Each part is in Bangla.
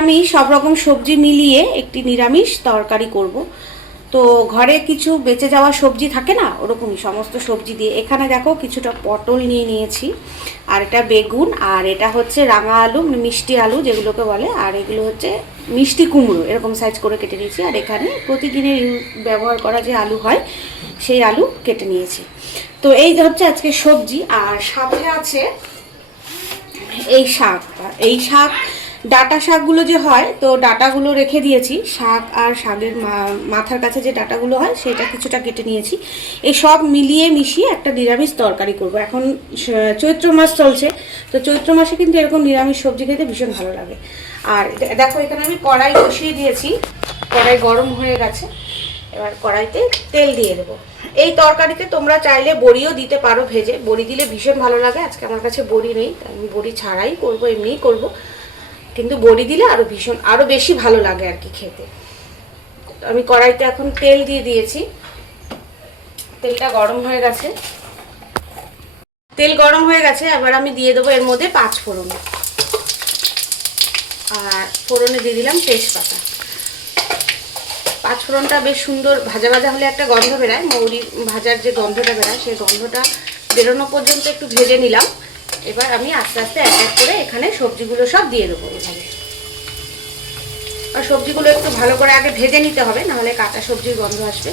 আমি সব রকম সবজি মিলিয়ে একটি নিরামিষ তরকারি করব। তো ঘরে কিছু বেঁচে যাওয়া সবজি থাকে না, ওরকমই সমস্ত সবজি দিয়ে। এখানে দেখো কিছুটা পটল নিয়ে নিয়েছি, আর এটা বেগুন, আর এটা হচ্ছে রাঙা আলু, মিষ্টি আলু যেগুলোকে বলে, আর এগুলো হচ্ছে মিষ্টি কুমড়ো, এরকম সাইজ করে কেটে নিয়েছি। আর এখানে প্রতিদিনের ব্যবহার করা যে আলু হয় সেই আলু কেটে নিয়েছি। তো এই হচ্ছে আজকে সবজি। আর সাথে আছে এই শাক। এই শাক ডাটা শাকগুলো যে হয়, তো ডাটাগুলো রেখে দিয়েছি। শাক আর শাকের মাথার কাছে যে ডাটাগুলো হয় সেটা কিছুটা কেটে নিয়েছি। এই সব মিলিয়ে মিশিয়ে একটা নিরামিষ তরকারি করব। এখন চৈত্র মাস চলছে, তো চৈত্র মাসে কিন্তু এরকম নিরামিষ সবজি খেতে ভীষণ ভালো লাগে। আর দেখো এখানে আমি কড়াই বসিয়ে দিয়েছি, কড়াই গরম হয়ে গেছে। এবার কড়াইতে তেল দিয়ে দেবো। এই তরকারিতে তোমরা চাইলে বড়িও দিতে পারো ভেজে, বড়ি দিলে ভীষণ ভালো লাগে। আজকে আমার কাছে বড়ি নেই, আমি বড়ি ছাড়াই করব, এমনিই করব, কিন্তু বড়ি দিলে আরও বেশি ভালো লাগে আর কি খেতে। আমি কড়াইতে এখন তেল দিয়ে দিয়েছি, তেলটা গরম হয়ে গেছে। তেল গরম হয়ে গেছে, এবার আমি দিয়ে দেবো এর মধ্যে 5 ফোড়ন, আর ফোড়নে দিয়ে দিলাম তেজপাতা। 5 ফোড়নটা বেশ সুন্দর ভাজা ভাজা হলে একটা গন্ধ বেরোয়, মৌরি ভাজার যে গন্ধটা বেরোয় সেই গন্ধটা বেরোনো পর্যন্ত একটু ভেজে নিলাম। এবার আমি আস্তে আস্তে এক এক করে এখানে সবজিগুলো সব দিয়ে দেবো এখানে। আর সবজিগুলো একটু ভালো করে আগে ভেজে নিতে হবে, নাহলে কাঁচা সবজির গন্ধ আসবে।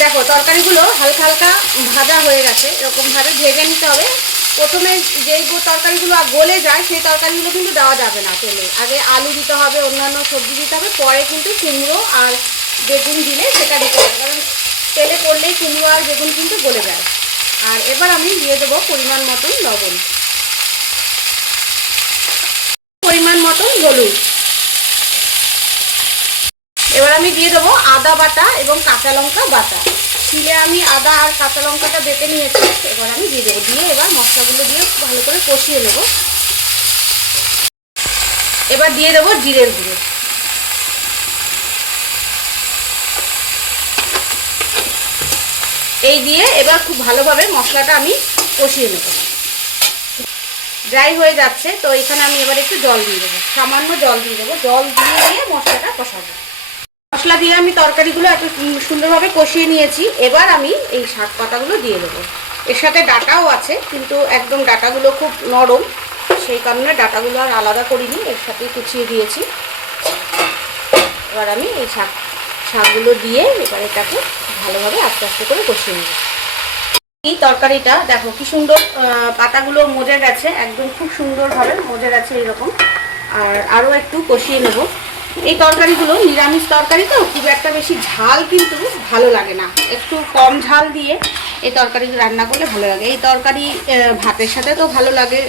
দেখো তরকারিগুলো হালকা হালকা ভাজা হয়ে গেছে, এরকমভাবে ভেজে নিতে হবে। প্রথমে যেই তরকারিগুলো গলে যায় সেই তরকারিগুলো কিন্তু দেওয়া যাবে না তেলে, আগে আলু দিতে হবে, অন্যান্য সবজি দিতে হবে, পরে কিন্তু কুমড়ো আর বেগুন দিলে সেটা দিতে হবে, কারণ তেলে করলেই কুমড়ো আর বেগুন কিন্তু গলে যায়। আর এবার আমি দিয়ে দেবো পরিমাণ মতন লবণ, পরিমাণ মতন হলুদ। এবার আমি দিয়ে দেবো আদা বাটা এবং কাঁচা লঙ্কা বাটা। শিলে আমি আদা আর কাঁচা লঙ্কাটা বেটে নিয়েছি, এবার আমি দিয়ে দেবো। দিয়ে এবার মশলাগুলো দিয়ে ভালো করে কষিয়ে নেব। এবার দিয়ে দেবো জিরের গুঁড়ো। এই দিয়ে এবার খুব ভালোভাবে মশলাটা আমি কষিয়ে নেব। ড্রাই হয়ে যাচ্ছে, তো এখানে আমি এবার একটু জল দিয়ে দেবো, সামান্য জল দিয়ে দেবো। জল দিয়ে মশলাটা কষাবো। মশলা দিয়ে আমি তরকারিগুলো একটু সুন্দরভাবে কষিয়ে নিয়েছি। এবার আমি এই শাক পাতাগুলো দিয়ে দেবো। এর সাথে ডাটাও আছে, কিন্তু একদম ডাটাগুলো খুব নরম, সেই কারণে ডাটাগুলো আর আলাদা করিনি, এর সাথে কুচিয়ে দিয়েছি। এবার আমি এই শাকগুলো দিয়ে এবার এটাকে ভালোভাবে আস্তে আস্তে করে কষিয়ে নেব। এই তরকারিটা দেখো কি সুন্দর, পাতাগুলো মজে গেছে, একদম খুব সুন্দরভাবে মজে গেছে এইরকম। আর আরও একটু কষিয়ে নেব। এই তরকারিগুলো নিরামিষ তরকারি তো খুব একটা বেশি ঝাল কিন্তু ভালো লাগে না, একটু কম ঝাল দিয়ে এই তরকারি রান্না করলে ভালো লাগে। এই তরকারি ভাতের সাথে তো ভালো লাগে,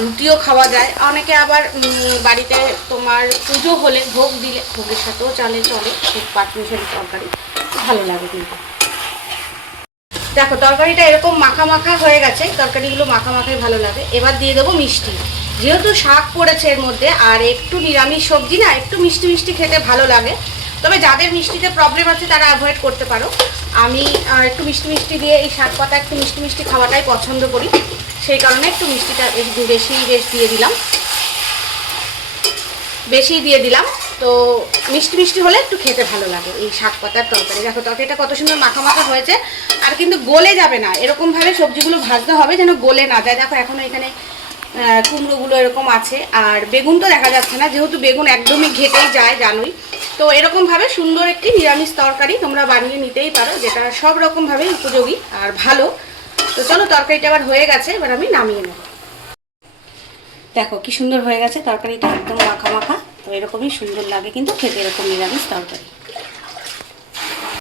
রুটিও খাওয়া যায়। অনেকে আবার বাড়িতে তোমার পুজো হলে ভোগ দিলে ভোগের সাথেও চলে, খুব পাঁচমিশালি তরকারি ভালো লাগে কিন্তু। দেখো তরকারিটা এরকম মাখা মাখা হয়ে গেছে, তরকারিগুলো মাখা মাখাই ভালো লাগে। এবার দিয়ে দেবো মিষ্টি, যেহেতু শাক পড়েছে এর মধ্যে, আর একটু নিরামিষ সবজি না, একটু মিষ্টি মিষ্টি খেতে ভালো লাগে। তবে যাদের মিষ্টিতে প্রবলেম আছে তারা অ্যাভয়েড করতে পারো। আমি একটু মিষ্টি মিষ্টি দিয়ে এই শাক পাতা একটু মিষ্টি মিষ্টি খাওয়াটাই পছন্দ করি, সেই কারণে একটু মিষ্টিটা বেশি দিয়ে দিলাম। তো মিষ্টি মিষ্টি হলে একটু খেতে ভালো লাগে এই শাক পাতার তরকারি। দেখো তরকারিটা কত সুন্দর মাখা মাখা হয়েছে, আর কিন্তু গলে যাবে না, এরকমভাবে সবজিগুলো ভাজতে হবে যেন গলে না যায়। দেখো এখনও এখানে কুমড়োগুলো এরকম আছে, আর বেগুন তো দেখা যাচ্ছে না, যেহেতু বেগুন একদমই ঘেটেই যায় জানোই। তো এরকমভাবে সুন্দর একটি নিরামিষ তরকারি তোমরা বানিয়ে নিতেই পারো, যেটা সব রকমভাবেই উপযোগী আর ভালো। তো চলো তরকারিটা আবার হয়ে গেছে, এবার আমি নামিয়ে নেব। দেখো কি সুন্দর হয়ে গেছে তরকারিটা, একদম মাখা মাখা। তো এরকমই সুন্দর লাগে কিন্তু খেতে, এরকম নিরামিষ তরকারি।